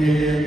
Yeah.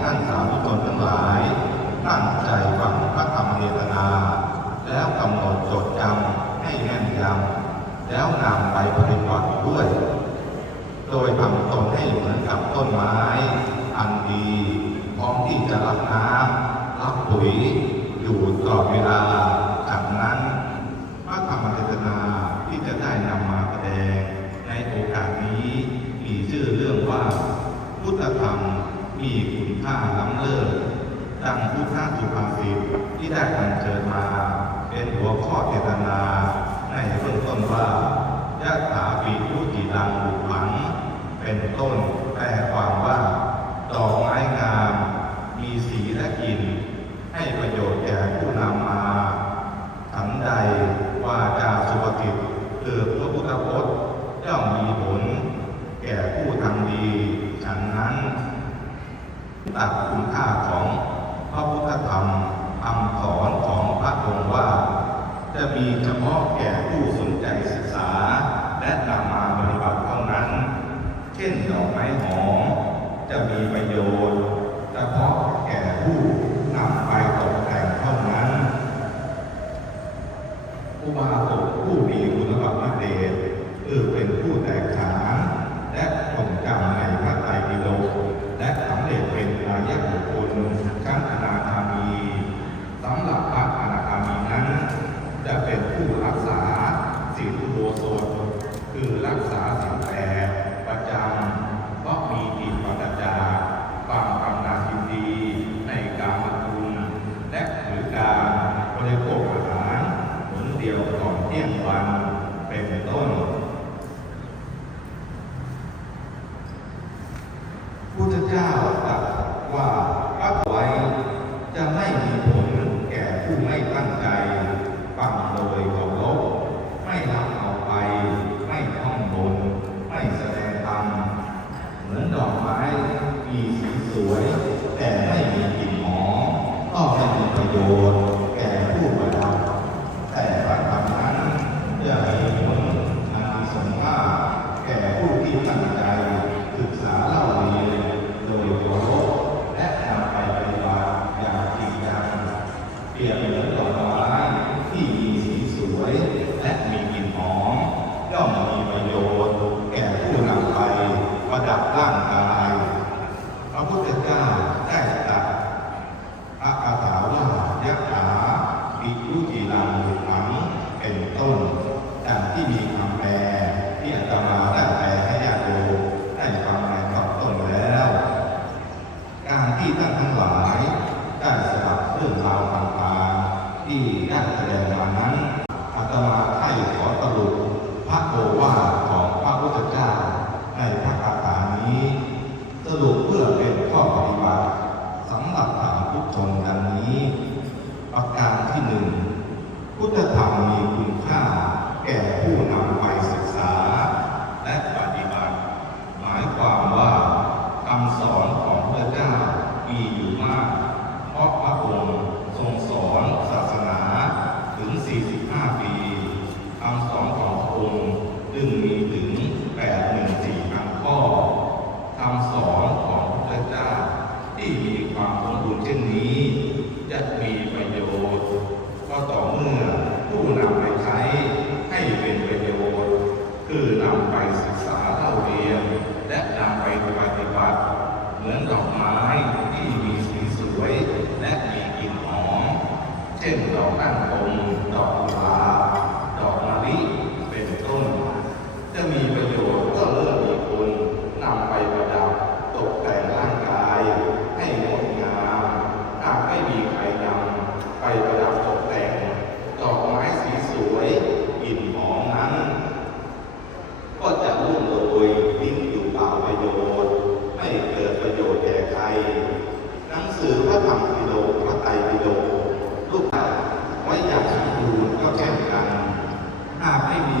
ท่านสาธุชนทั้งหลาย ตั้งใจฟังพระธรรมเทศนา แล้วกำหนดจดจำให้แน่นยำแล้วนำไปปฏิบัติด้วย โดยทำตนให้เหมือนกับต้นไม้ อันดีพร้อมที่จะรับน้ำรับปุ๋ยอยู่ตลอดเวลาจากนั้นพระธรรมเทศนาที่จะได้นำมาแสดงในโอกาสนี้มีชื่อเรื่องว่าพุทธธรรม มีคุณค่าล้ำเลิศดังพุทธสุภาษิตที่ได้อัญเจอมา เป็นหัวข้อเจตนา ในเบื้องต้นว่ายะถาปียุจิลังบุผัง เป็นต้นแปลความว่า ดอกไม้งาม มีสีและกลิ่น ให้ประโยชน์แก่ผู้นำมาถังใดว่าจาสุภกิจคือพระพุทธพจน์ย่อมมีผล แก่ ตัดคุณค่าของพระพุทธธรรมคำสอนของพระองค์ว่า จะมีเฉพาะแก่ผู้สนใจศึกษา และนำมาปฏิบัติเท่านั้น เช่นดอกไม้หอมจะมีประโยชน์เฉพาะแก่ผู้นำไปตกแต่งเท่านั้นอุบาสกผู้มีคุณธรรมเดชคือเป็นผู้แตกฉานและคงจำในพระไตรปิฎก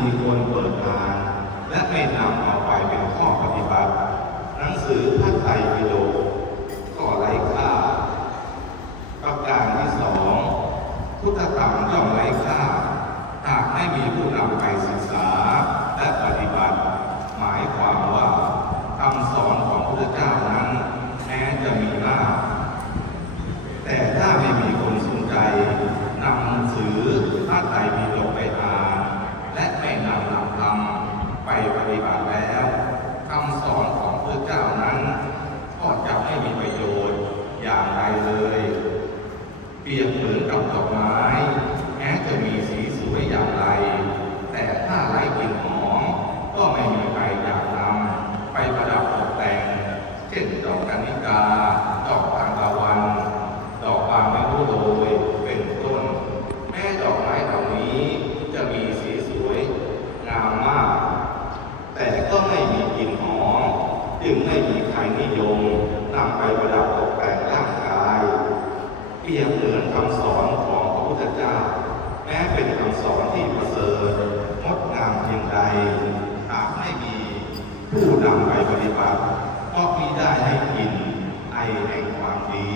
ธีคนเปิดงาน และไม่นำเอาไปเป็นข้อปฏิบัติ หนังสือพระไตรปิฎก เลย เปรียบเหมือนกับดอกไม้ ให้แห่งความดี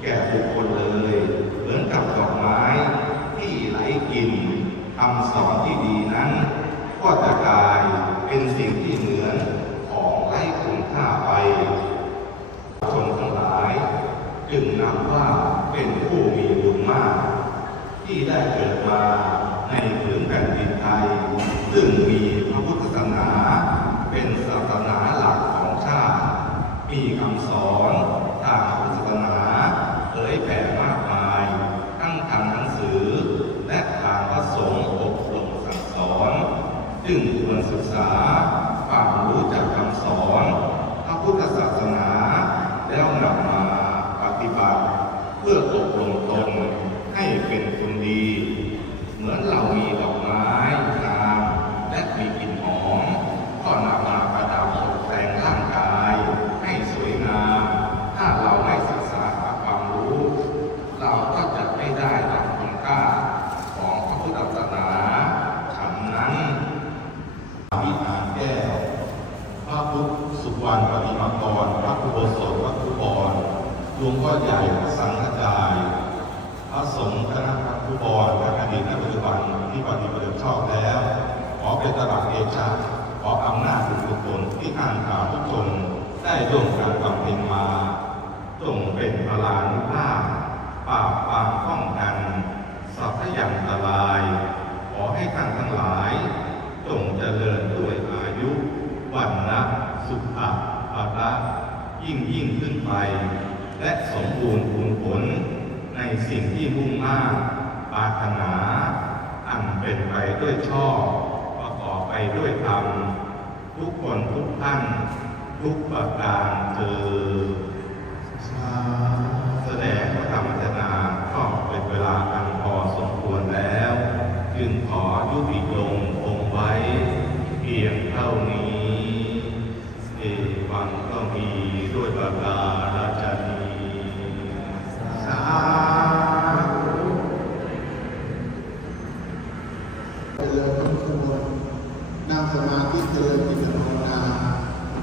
แก่บุคคลเลย เหมือนกับดอกไม้ที่ไหลกินคำสอนที่ดีนั้น ก็จะกลายเป็นสิ่งที่เหมือนของไร้คุณค่าไปชนทั้งหลาย จึงนับว่าเป็นผู้มีบุญมาก ที่ได้เกิดมาในผืนแผ่นดินไทย ซึ่งมี อบแล้ว ขอเป็นตลาดเอชาขออำนาจบุญกุศลที่อ่านข่าวทุกคนได้ร่วมกันบำเพ็ญมาจงเป็นพลานุภาพปราบปรามป้องกันสัพพยันตราย ขอให้ท่านทั้งหลาย จงเจริญด้วยอายุวันนะสุขะภะละยิ่งยิ่งขึ้นไป และสมบูรณ์ผลผลในสิ่งที่มุ่งมา่ปรารถนา เป็นไปด้วยชอบประกอบไปด้วยธรรมทุกคนทุกท่าน ทุกประการเธอแสดงพระธรรมเทนาก็เป็นเวลาอันพอสมควรแล้ว จึงขอยุติลงคงไว้ เพียงเท่านี้ เอวังก็มีด้วยประการฉนี้สาธุ เจริญพุทธมนต์นั่งสมาธิเจริญจิตภาวนา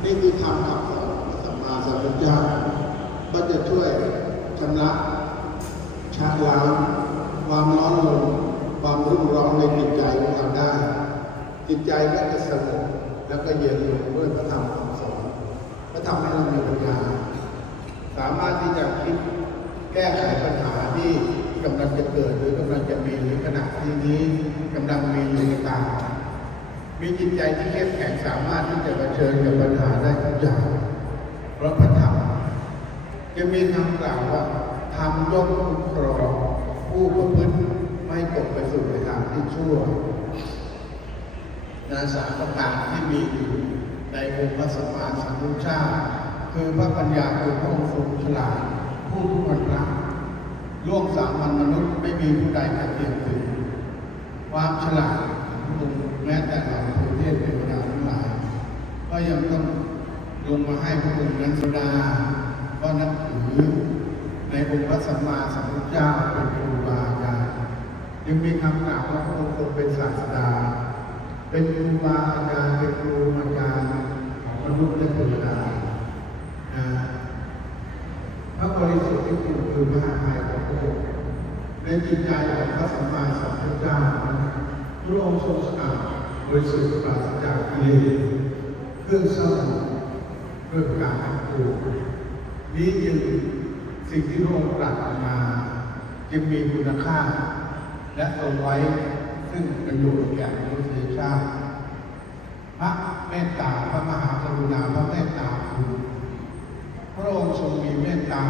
นี่คือคำคำสอนของพระสัมมาสัมพุทธเจ้าก็จะช่วยชำระชะล้างความร้อนรนความรุ่มร้อนในจิตใจของเราได้ จิต ใจก็จะสงบแล้วก็เย็นลงด้วยพระธรรมคำสอนพระธรรมให้เรามีปัญญา สามารถที่จะคิดแก้ไขปัญหาที่กำลังจะเกิดหรือกำลังจะมีหรือขณะที่นี้กำลังมีอยู่ก็ตามีจิตใจที่เข้มแข็งสามารถที่จะเผชิญกับปัญหาได้ทุกอย่างเพราะพระธรรมจะมีคำกล่าวว่าทำย่อมคุ้มครองผู้ประพฤติไม่ตกไปสู่ในทางที่ชั่ว นาสามประการที่มีอยู่ในองค์พระสัมมาสัมพุทธเจ้าคือพระปัญญาคือพระองค์ทรงฉลาดผู้ทุกคนรักล่วงสามัญมนุษย์ไม่มีผู้ใดจะเทียมถึงความฉลาดของพระองค์แม้แต่เราผู้เทพเทวดาทั้งหลาย ก็ยังต้องลงมาให้พระองค์นั้นสดาก็นับถือในองค์พระสัมมาสัมพุทธเจ้าเป็นครูบาอาจารย์ยังมีคำกล่าวว่าพระองค์ทรงเป็นศาสดา เป็นครูบาอาจารย์เป็นครูอาจารย์ของมนุษย์และเทวดานะพระบริสุทธิ์ที่คุณคือมหาภัยของพระองค์ในจิตใจของพระสัมมาสัมพุทธเจ้าพระองค์ทรงสะอาดบริสุทธิ์ปราศจากกิเลสเครื่องเศร้าหมองด้วยประการทั้งปวงนี้จึงสิ่งที่พระองค์ตรัสมา จึงมีคุณค่า และทรงไว้ซึ่งประโยชน์แก่มนุษยา พระเมตตาพระมหากรุณาพระเมตตาคุณพระองค์ทรงมีเมตตา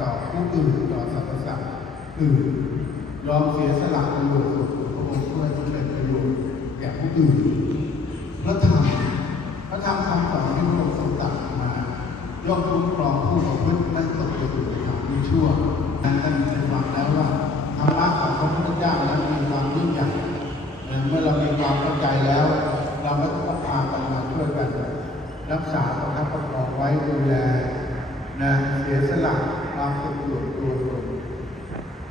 ต่อผู้อื่นต่อสรรพสัตว์อื่นยอมเสียสละประโยชน์ส่วนตัวพระองค์เพื่อที่เป็นประโยชน์แก่ผู้อื่นพระธรรมพระธรรมคำสอนที่พระองค์ทรงตรัสมาย่อมคุ้มครองผู้ประพฤติและตกไปสู่ทางที่ชั่วนั้นท่านได้ฟังแล้วว่าธรรมะของพระพุทธเจ้านั้นมีความยิ่งใหญ่ เมื่อเรามีความเข้าใจแล้ว เราไม่ต้องพากันมาช่วยกัน รักษาประคับประคองไว้ดูแลนะเสียสละความสุขส่วนตัวส่วน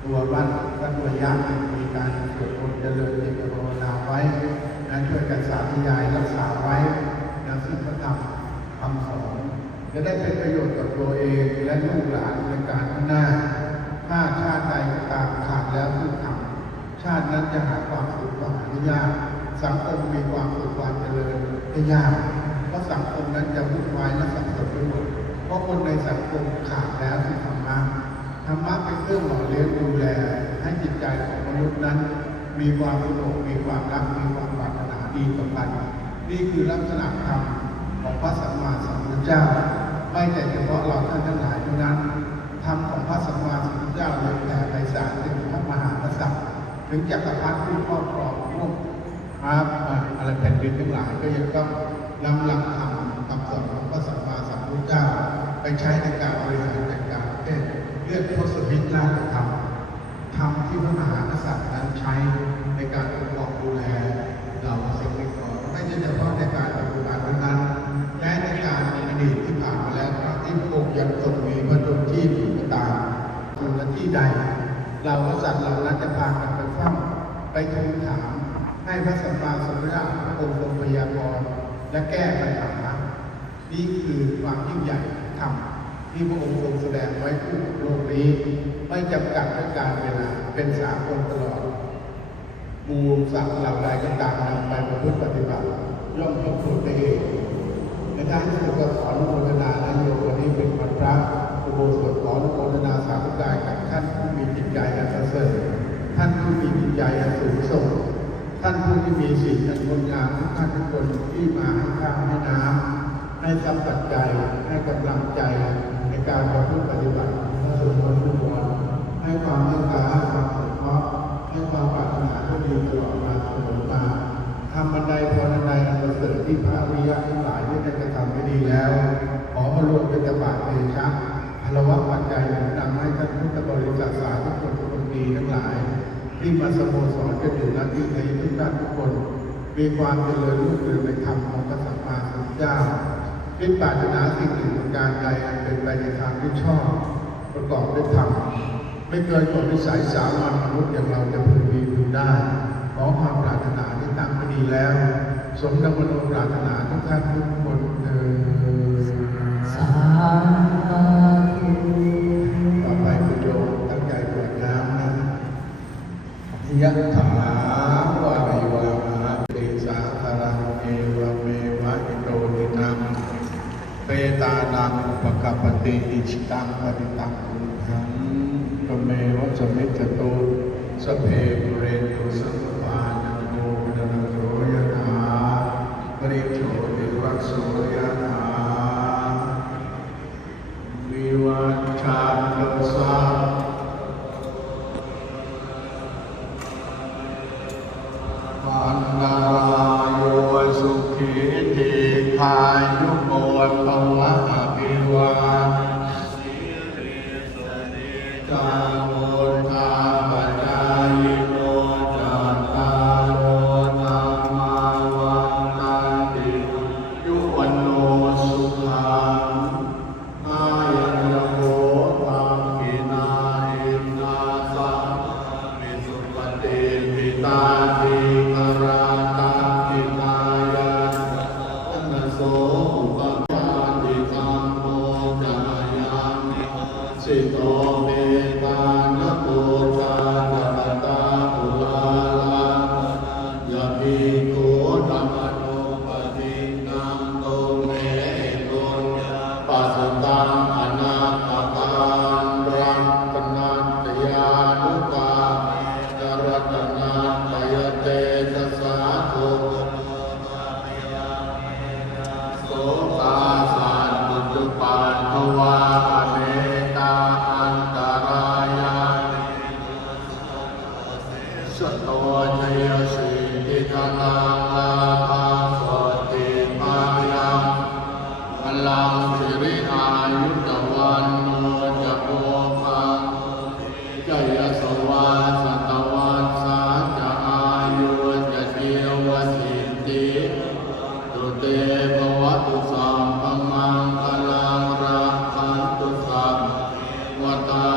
ตัวบ้านกันตัวยักษ์มีการสวดมนต์เจริญจิตภาวนาไว้นะ ช่วยาธยายรักษาไว้นะซึ่งพระธรรมคำสอนจะได้เป็นประโยชน์กับตัวเองและลูกหลานในการข้างหน้า ถ้าชาติใดตามขาดแล้วซึ่งธรรมชาตินั้นจะหาความสุขก็หาได้ยากสังคมมีความสุขความเจริญได้ยากเพราะสังคมนั้นจะวุ่นวายและสับสนไปหมดเพราะคนในสังคมขาดแล้วที่ธรรมะธรรมะเป็นเครื่องหล่อเลี้ยงดูแล ให้จิตใจของมนุษย์นั้น มีความสงบมีความรักมีความ ปรารถนาดีต่อกันนี่คือลักษณะธรรมของพระสัมมาสัมพุทธเจ้า ไม่แต่เฉพาะเราท่านทั้งหลายเท่านั้นธรรมของพระสัมมาสัมพุทธเจ้าเลยแผ่ไพศาลถึงพระมหากษัตริย์ถึงจักรพรรดิผู้ครอบครองร่วมครับอะไรแผ่นดินทั้งหลายก็ยังต้องนำหลักธรรมคำสอนของพระสัมมาสัมพุทธเจ้า ไปใช้ในการบริหารจัดการประเทศเรื่องทศพิธราชธรรมธรรมที่พระมหากษัตริย์นั้นใช้ในการปกครองดูแลเรา เฉพาะในการปัจจุบันนั้นแม้ในการอดีตที่ผ่านมาแล้วที่พระองค์ยังทรงมีพระดลที่อยู่ก็ตามอยู่ณที่ใด เรากษัตริย์เรานั้นจะพากันไปเฝ้าไปทูลถาม ให้พระสัมมาสัมพุทธเจ้าพระองค์ทรงพยากรณ์และแก้ปัญหานี่คือความยิ่งใหญ่ธรรมที่พระองค์ทรงแสดงไว้คู่กับโลกนี้ ไม่จำกัดด้วยการเวลาเป็นสากลตลอด หมูสัตว์เหล่าใดก็ตามนำไปประพฤติปฏิบัติย่อมพ้นทุกข์ได้เองในท้ายที่สุดก็ขออนุโมทนาและโยมวันนี้เป็นวันพระอุโบสถขออนุโมทนาสาธุการกับท่านผู้มีจิตใจอันประเสริฐท่านผู้มีจิตใจอันสูงส่งท่านผู้ที่มีศีลอันงดงามทุกท่านทุกคนที่มาให้ข้าวให้น้ำให้สัมผัสใจให้กำลังใจในการประพฤติปฏิบัติพระสงฆ์ทุกคนให้ความเมตตาความ นาที่ตลอดมาเสมอมาทำบันไดพรบันไดอันประเสริฐที่พระอริยะทั้งหลายได้กระทำไว้ดีแล้ว ขอมารวมเป็นตบาทเดชะพลวัตปัจจัยนำให้ท่านพุทธบริษัทสาธุชนคนดีทั้งหลาย ที่มาสโมสรกันอยู่ณที่ในทุกท่านทุกคน มีความเจริญรุ่งเรืองในธรรมของพระสัมมาสัมพุทธเจ้าคิดปรารถนาสิ่งหนึ่งประการใดอันเป็นไปในทางที่ชอบ ประกอบด้วยธรรมไม่เกินกฎวิสัยสามัญมนุษย์อย่างเราจะพึงมีพึงได้ ขอความปรารถนาที่ตั้งไว้ดีแล้ว สมดังมโนปรารถนาทุกท่านทุกคนเถิดสาธุต่อไปคุณโยมตั้งใจกรวดน้ำนะยะถาวะริวาหาติสาคารังเอวเมวะอิโตตินังเปตานังอุปกปติอิชิตังปฏิตังอุหังกเมวะสมิจจตุสเพเรนตุสัง ปริโชติ Bhagavata